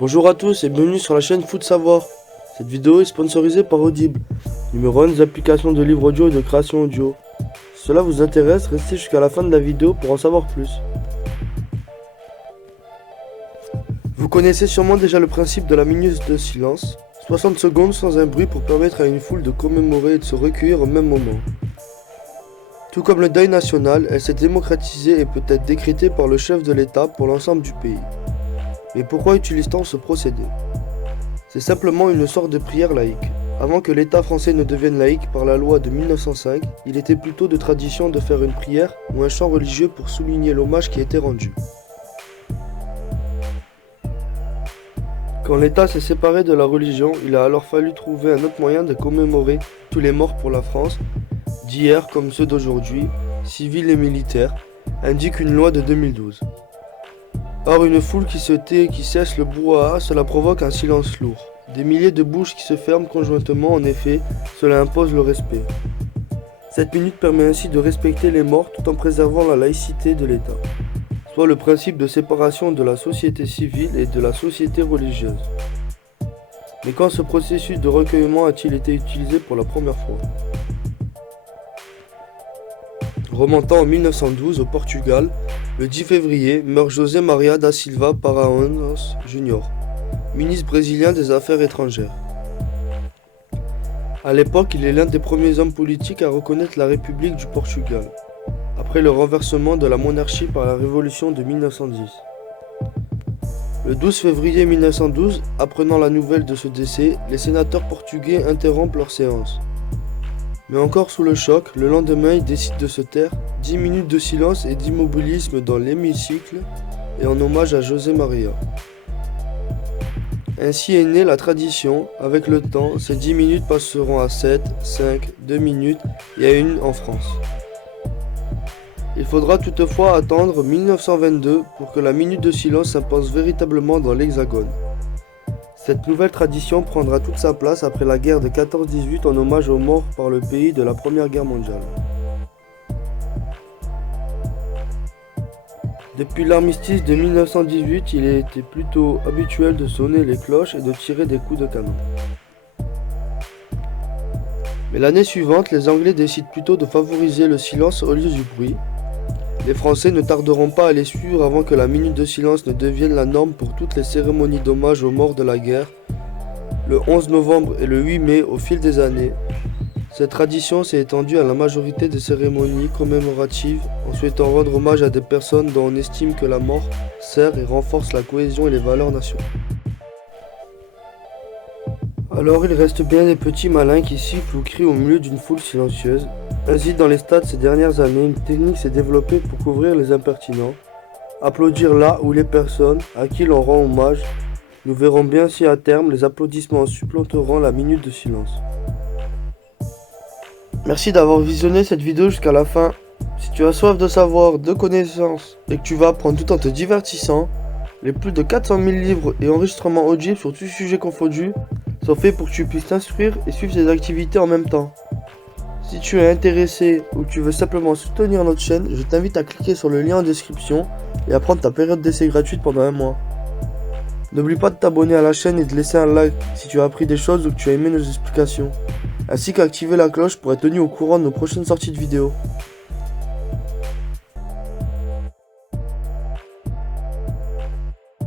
Bonjour à tous et bienvenue sur la chaîne Foot Savoir. Cette vidéo est sponsorisée par Audible, numéro 1 des applications de livres audio et de création audio. Si cela vous intéresse, restez jusqu'à la fin de la vidéo pour en savoir plus. Vous connaissez sûrement déjà le principe de la minute de silence, 60 secondes sans un bruit pour permettre à une foule de commémorer et de se recueillir au même moment. Tout comme le deuil national, elle s'est démocratisée et peut être décrétée par le chef de l'État pour l'ensemble du pays. Mais pourquoi utilise-t-on ce procédé? C'est simplement une sorte de prière laïque. Avant que l'État français ne devienne laïque par la loi de 1905, il était plutôt de tradition de faire une prière ou un chant religieux pour souligner l'hommage qui était rendu. Quand l'État s'est séparé de la religion, il a alors fallu trouver un autre moyen de commémorer tous les morts pour la France, d'hier comme ceux d'aujourd'hui, civils et militaires, indique une loi de 2012. Or, une foule qui se tait et qui cesse le brouhaha, cela provoque un silence lourd. Des milliers de bouches qui se ferment conjointement, en effet, cela impose le respect. Cette minute permet ainsi de respecter les morts tout en préservant la laïcité de l'État, soit le principe de séparation de la société civile et de la société religieuse. Mais quand ce processus de recueillement a-t-il été utilisé pour la première fois? Remontant en 1912 au Portugal, le 10 février, meurt José Maria da Silva Paraonhos Jr., ministre brésilien des Affaires étrangères. À l'époque, il est l'un des premiers hommes politiques à reconnaître la République du Portugal, après le renversement de la monarchie par la Révolution de 1910. Le 12 février 1912, apprenant la nouvelle de ce décès, les sénateurs portugais interrompent leur séance. Mais encore sous le choc, le lendemain, ils décident de se taire, 10 minutes de silence et d'immobilisme dans l'hémicycle et en hommage à José Maria. Ainsi est née la tradition. Avec le temps, ces 10 minutes passeront à 7, 5, 2 minutes et à 1 en France. Il faudra toutefois attendre 1922 pour que la minute de silence s'impose véritablement dans l'Hexagone. Cette nouvelle tradition prendra toute sa place après la guerre de 14-18 en hommage aux morts par le pays de la Première Guerre mondiale. Depuis l'armistice de 1918, il était plutôt habituel de sonner les cloches et de tirer des coups de canon. Mais l'année suivante, les Anglais décident plutôt de favoriser le silence au lieu du bruit. Les Français ne tarderont pas à les suivre avant que la minute de silence ne devienne la norme pour toutes les cérémonies d'hommage aux morts de la guerre, le 11 novembre et le 8 mai au fil des années. Cette tradition s'est étendue à la majorité des cérémonies commémoratives en souhaitant rendre hommage à des personnes dont on estime que la mort sert et renforce la cohésion et les valeurs nationales. Alors il reste bien des petits malins qui sifflent ou crient au milieu d'une foule silencieuse. Ainsi, dans les stades ces dernières années, une technique s'est développée pour couvrir les impertinents, applaudir là où les personnes à qui l'on rend hommage. Nous verrons bien si à terme les applaudissements supplanteront la minute de silence. Merci d'avoir visionné cette vidéo jusqu'à la fin. Si tu as soif de savoir, de connaissances et que tu vas apprendre tout en te divertissant, les plus de 400 000 livres et enregistrements audibles sur tous sujets confondus sont faits pour que tu puisses t'instruire et suivre tes activités en même temps. Si tu es intéressé ou que tu veux simplement soutenir notre chaîne, je t'invite à cliquer sur le lien en description et à prendre ta période d'essai gratuite pendant 1 mois. N'oublie pas de t'abonner à la chaîne et de laisser un like si tu as appris des choses ou que tu as aimé nos explications, ainsi qu'à activer la cloche pour être tenu au courant de nos prochaines sorties de vidéos.